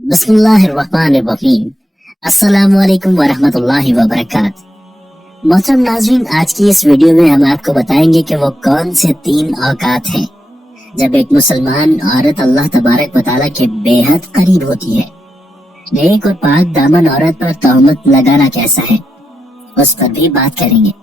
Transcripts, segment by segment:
بسم اللہ الرحمن الرحیم۔ السلام علیکم ورحمۃ اللہ وبرکاتہ۔ محترم ناظرین، آج کی اس ویڈیو میں ہم آپ کو بتائیں گے کہ وہ کون سے 3 اوقات ہیں جب ایک مسلمان عورت اللہ تبارک و تعالیٰ کے بے حد قریب ہوتی ہے۔ نیک اور پاک دامن عورت پر تہمت لگانا کیسا ہے، اس پر بھی بات کریں گے۔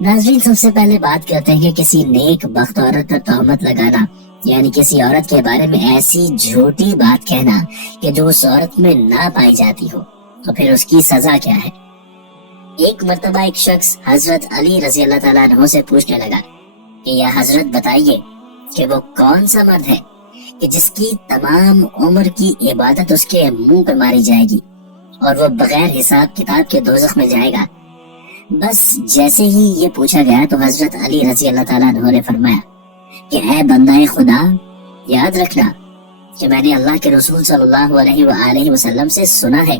ناظرین، سب سے پہلے بات کرتے ہیں کہ کسی نیک بخت عورت پر تہمت لگانا یعنی کسی عورت کے بارے میں ایسی جھوٹی بات کہنا کہ جو اس عورت میں نہ پائی جاتی ہو، تو پھر اس کی سزا کیا ہے۔ ایک مرتبہ ایک شخص حضرت علی رضی اللہ تعالیٰ عنہ سے پوچھنے لگا کہ یا حضرت بتائیے کہ وہ کون سا مرد ہے کہ جس کی تمام عمر کی عبادت اس کے منہ پہ ماری جائے گی اور وہ بغیر حساب کتاب کے دوزخ میں جائے گا۔ بس جیسے ہی یہ پوچھا گیا تو حضرت علی رضی اللہ تعالیٰ عنہ نے فرمایا کہ اے بندہ خدا، یاد رکھنا کہ میں نے اللہ کے رسول صلی اللہ علیہ وآلہ وسلم سے سنا ہے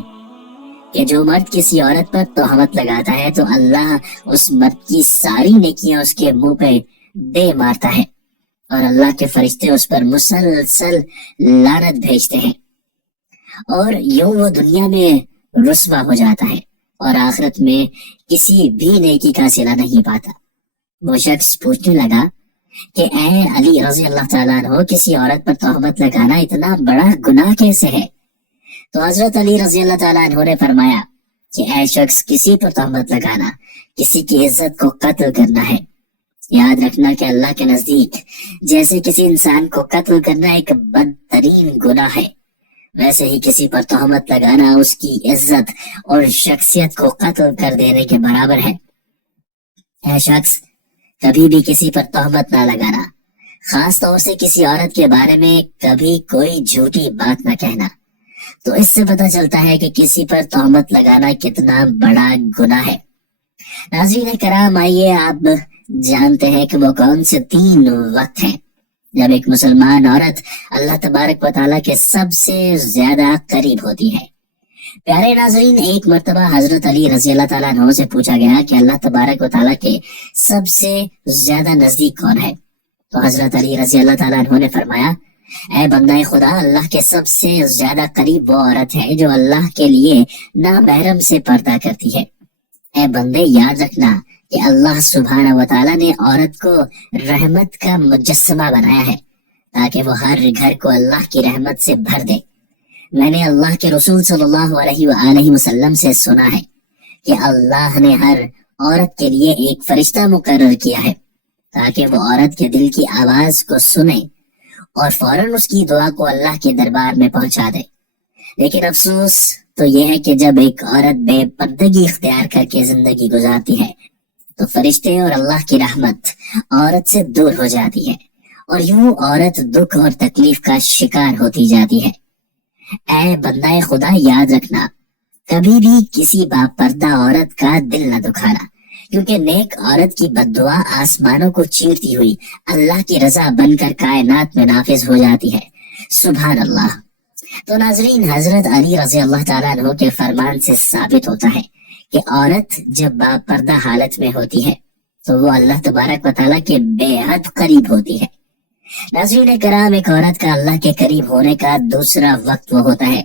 کہ جو مرد کسی عورت پر تہمت لگاتا ہے تو اللہ اس مرد کی ساری نیکیاں اس کے منہ پہ دے مارتا ہے اور اللہ کے فرشتے اس پر مسلسل لعنت بھیجتے ہیں اور یوں وہ دنیا میں رسوا ہو جاتا ہے اور آخرت میں کسی بھی نیکی کا صلہ نہیں پاتا۔ وہ شخص پوچھنے لگا کہ اے علی رضی اللہ تعالیٰ عنہ، کسی عورت پر تہمت لگانا اتنا بڑا گناہ کیسے ہے؟ تو حضرت علی رضی اللہ تعالیٰ عنہ نے فرمایا کہ اے شخص، کسی پر تہمت لگانا کسی کی عزت کو قتل کرنا ہے۔ یاد رکھنا کہ اللہ کے نزدیک جیسے کسی انسان کو قتل کرنا ایک بدترین گناہ ہے، ویسے ہی کسی پر تہمت لگانا اس کی عزت اور شخصیت کو قتل کر دینے کے برابر ہے۔ اے شخص، کبھی بھی کسی پر تہمت نہ لگانا، خاص طور سے کسی عورت کے بارے میں کبھی کوئی جھوٹی بات نہ کہنا۔ تو اس سے پتہ چلتا ہے کہ کسی پر تہمت لگانا کتنا بڑا گناہ ہے۔ ناظرین کرام، آئیے آپ جانتے ہیں کہ وہ کون سے 3 وقت ہیں جب ایک مسلمان عورت اللہ تبارک و تعالیٰ کے سب سے زیادہ قریب ہوتی ہے۔ پیارے ناظرین، ایک مرتبہ حضرت علی رضی اللہ تعالیٰ عنہ سے پوچھا گیا کہ اللہ تبارک و تعالیٰ کے سب سے زیادہ نزدیک کون ہے؟ تو حضرت علی رضی اللہ تعالیٰ عنہ نے فرمایا، اے بندہ خدا، اللہ کے سب سے زیادہ قریب وہ عورت ہے جو اللہ کے لیے نامحرم سے پردہ کرتی ہے۔ اے بندے، یاد رکھنا کہ اللہ سبحانہ و تعالیٰ نے عورت کو رحمت کا مجسمہ بنایا ہے تاکہ وہ ہر گھر کو اللہ کی رحمت سے بھر دے۔ میں نے اللہ کے رسول صلی اللہ علیہ وآلہ وسلم سے سنا ہے کہ اللہ نے ہر عورت کے لیے ایک فرشتہ مقرر کیا ہے تاکہ وہ عورت کے دل کی آواز کو سنے اور فوراً اس کی دعا کو اللہ کے دربار میں پہنچا دے۔ لیکن افسوس تو یہ ہے کہ جب ایک عورت بے پردگی اختیار کر کے زندگی گزارتی ہے تو فرشتے اور اللہ کی رحمت عورت سے دور ہو جاتی ہے اور یوں عورت دکھ اور تکلیف کا شکار ہوتی جاتی ہے۔ اے بندہ خدا، یاد رکھنا، کبھی بھی کسی باپردہ عورت کا دل نہ دکھانا، کیونکہ نیک عورت کی بد دعا آسمانوں کو چیرتی ہوئی اللہ کی رضا بن کر کائنات میں نافذ ہو جاتی ہے۔ سبحان اللہ۔ تو ناظرین، حضرت علی رضی اللہ تعالیٰ عنہ کے فرمان سے ثابت ہوتا ہے کہ عورت جب باپردہ حالت میں ہوتی ہے تو وہ اللہ تبارک و تعالیٰ کے بے حد قریب ہوتی ہے۔ ناظرین کرام، ایک عورت کا اللہ کے قریب ہونے کا دوسرا وقت وہ ہوتا ہے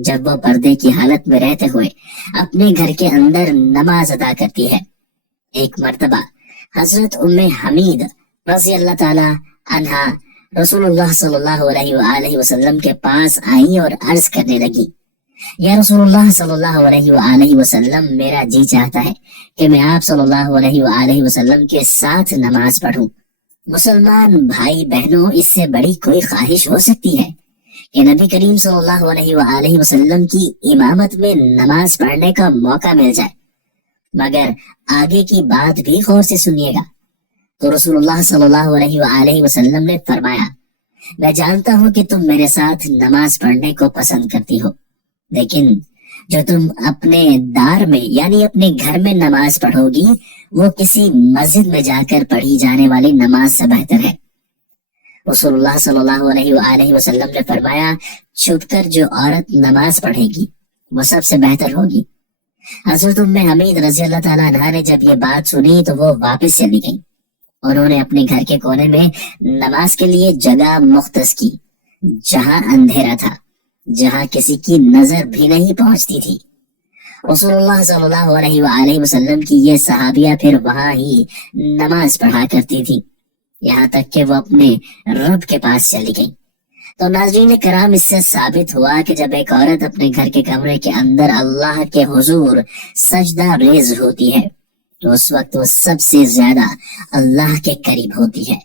جب وہ پردے کی حالت میں رہتے ہوئے اپنے گھر کے اندر نماز ادا کرتی ہے۔ ایک مرتبہ حضرت ام حمید رضی اللہ تعالی عنہا رسول اللہ صلی اللہ علیہ وآلہ وسلم کے پاس آئیں اور عرض کرنے لگی، یا رسول اللہ صلی اللہ علیہ وآلہ وسلم، میرا جی چاہتا ہے کہ میں آپ صلی اللہ علیہ وآلہ وسلم کے ساتھ نماز پڑھوں۔ مسلمان بھائی بہنوں، اس سے بڑی کوئی خواہش ہو سکتی ہے کہ نبی کریم صلی اللہ علیہ وآلہ وسلم کی امامت میں نماز پڑھنے کا موقع مل جائے؟ مگر آگے کی بات بھی غور سے سنیے گا۔ تو رسول اللہ صلی اللہ علیہ وآلہ وسلم نے فرمایا، میں جانتا ہوں کہ تم میرے ساتھ نماز پڑھنے کو پسند کرتی ہو، لیکن جو تم اپنے دار میں یعنی اپنے گھر میں نماز پڑھو گی وہ کسی مسجد میں جا کر پڑھی جانے والی نماز سے بہتر ہے۔ رسول اللہ صلی اللہ علیہ وآلہ وسلم نے فرمایا، چھپ کر جو عورت نماز پڑھے گی وہ سب سے بہتر ہوگی۔ حضرت ام حمید رضی اللہ تعالیٰ عنہ نے جب یہ بات سنی تو وہ واپس چلی گئی۔ انہوں نے اپنے گھر کے کونے میں نماز کے لیے جگہ مختص کی جہاں اندھیرا تھا جہاں کسی کی نظر بھی نہیں پہنچتی تھی۔ رسول اللہ صلی اللہ علیہ وآلہ وسلم کی یہ صحابیہ پھر وہاں ہی نماز پڑھا کرتی تھی، یہاں تک کہ وہ اپنے رب کے پاس چلی گئی۔ تو ناظرین کرام، اس سے ثابت ہوا کہ جب ایک عورت اپنے گھر کے کمرے کے اندر اللہ کے حضور سجدہ ریز ہوتی ہے تو اس وقت وہ سب سے زیادہ اللہ کے قریب ہوتی ہے،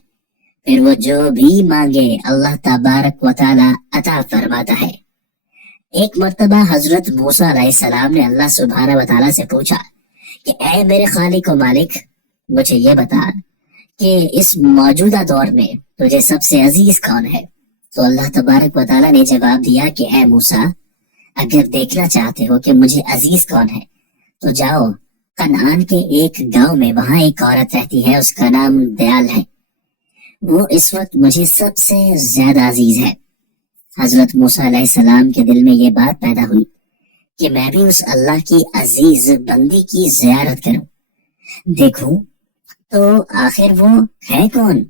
پھر وہ جو بھی مانگے اللہ تبارک و تعالی عطا فرماتا ہے۔ ایک مرتبہ حضرت موسیٰ علیہ السلام نے اللہ سبحانہ و تعالیٰ سے پوچھا کہ اے میرے خالق و مالک، مجھے یہ بتا کہ اس موجودہ دور میں تجھے سب سے عزیز کون ہے؟ تو اللہ تبارک و تعالیٰ نے جواب دیا کہ اے موسیٰ، اگر دیکھنا چاہتے ہو کہ مجھے عزیز کون ہے تو جاؤ کنعان کے ایک گاؤں میں، وہاں ایک عورت رہتی ہے، اس کا نام دیال ہے، وہ اس وقت مجھے سب سے زیادہ عزیز ہے۔ حضرت موسیٰ علیہ السلام کے دل میں یہ بات پیدا ہوئی کہ میں بھی اس اللہ کی عزیز بندی کی زیارت کروں، دیکھوں تو آخر وہ ہے کون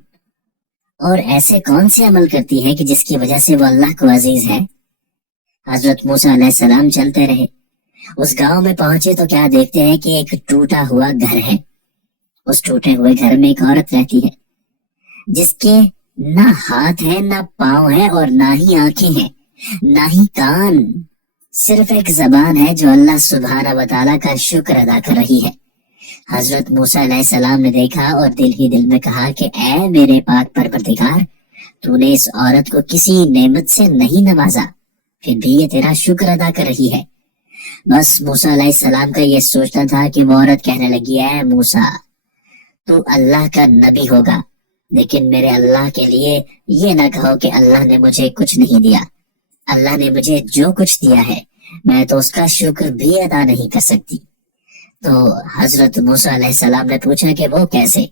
اور ایسے کون سے عمل کرتی ہے کہ جس کی وجہ سے وہ اللہ کو عزیز ہے۔ حضرت موسیٰ علیہ السلام چلتے رہے، اس گاؤں میں پہنچے تو کیا دیکھتے ہیں کہ ایک ٹوٹا ہوا گھر ہے۔ اس ٹوٹے ہوئے گھر میں ایک عورت رہتی ہے جس کے نہ ہاتھ ہے، نہ پاؤں ہے، اور نہ ہی آنکھیں ہیں، نہ ہی کان، صرف ایک زبان ہے جو اللہ سبحانہ و تعالیٰ کا شکر ادا کر رہی ہے۔ حضرت موسیٰ علیہ السلام نے دیکھا اور دل ہی دل میں کہا کہ اے میرے پاک پروردگار، تو نے اس عورت کو کسی نعمت سے نہیں نوازا، پھر بھی یہ تیرا شکر ادا کر رہی ہے۔ بس موسیٰ علیہ السلام کا یہ سوچنا تھا کہ وہ عورت کہنے لگی، اے موسیٰ، تو اللہ کا نبی ہوگا، لیکن میرے اللہ کے لیے یہ نہ کہو کہ اللہ نے مجھے کچھ نہیں دیا۔ اللہ نے مجھے جو کچھ دیا ہے میں تو اس کا شکر بھی ادا نہیں کر سکتی۔ تو حضرت موسیٰ علیہ السلام نے پوچھا کہ وہ کیسے،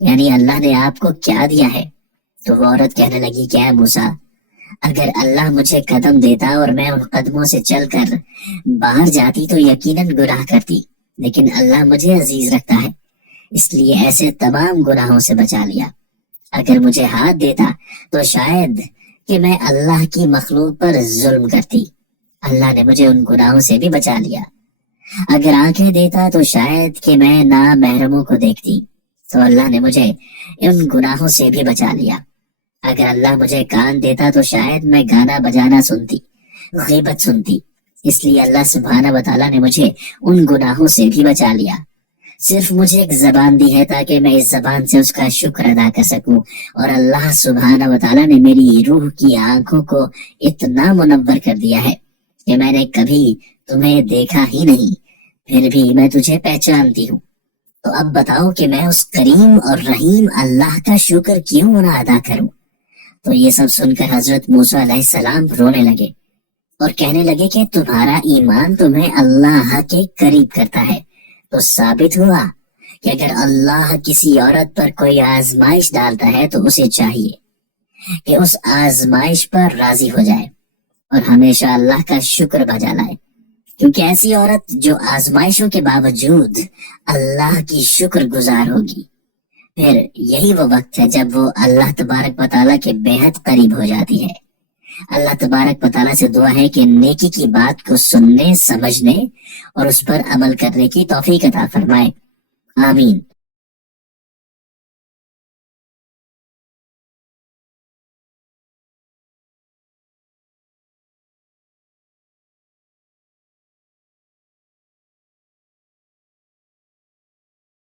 یعنی اللہ نے آپ کو کیا دیا ہے؟ تو وہ عورت کہنے لگی کہ اے موسیٰ، اگر اللہ مجھے قدم دیتا اور میں ان قدموں سے چل کر باہر جاتی تو یقیناً گناہ کرتی، لیکن اللہ مجھے عزیز رکھتا ہے، اس لیے ایسے تمام گناہوں سے بچا لیا۔ اگر مجھے ہاتھ دیتا تو شاید کہ میں اللہ کی مخلوق پر ظلم کرتی، اللہ نے مجھے ان گناہوں سے بھی بچا لیا۔ اگر آنکھیں دیتا تو شاید کہ میں نامحرموں کو دیکھتی، تو اللہ نے مجھے ان گناہوں سے بھی بچا لیا۔ اگر اللہ مجھے کان دیتا تو شاید میں گانا بجانا سنتی، غیبت سنتی، اس لیے اللہ سبحانہ و تعالیٰ نے مجھے ان گناہوں سے بھی بچا لیا۔ صرف مجھے ایک زبان دی ہے تاکہ میں اس زبان سے اس کا شکر ادا کر سکوں، اور اللہ سبحانہ و تعالیٰ نے میری روح کی آنکھوں کو اتنا منور کر دیا ہے کہ میں نے کبھی تمہیں دیکھا ہی نہیں، پھر بھی میں تجھے پہچانتی ہوں۔ تو اب بتاؤ کہ میں اس کریم اور رحیم اللہ کا شکر کیوں نہ ادا کروں؟ تو یہ سب سن کر حضرت موسیٰ علیہ السلام رونے لگے اور کہنے لگے کہ تمہارا ایمان تمہیں اللہ کے قریب کرتا ہے۔ تو ثابت ہوا کہ اگر اللہ کسی عورت پر کوئی آزمائش ڈالتا ہے تو اسے چاہیے کہ اس آزمائش پر راضی ہو جائے اور ہمیشہ اللہ کا شکر بجا لائے، کیونکہ ایسی عورت جو آزمائشوں کے باوجود اللہ کی شکر گزار ہوگی، پھر یہی وہ وقت ہے جب وہ اللہ تبارک و تعالیٰ کے بے حد قریب ہو جاتی ہے۔ اللہ تبارک و تعالیٰ سے دعا ہے کہ نیکی کی بات کو سننے، سمجھنے اور اس پر عمل کرنے کی توفیق عطا فرمائے، آمین۔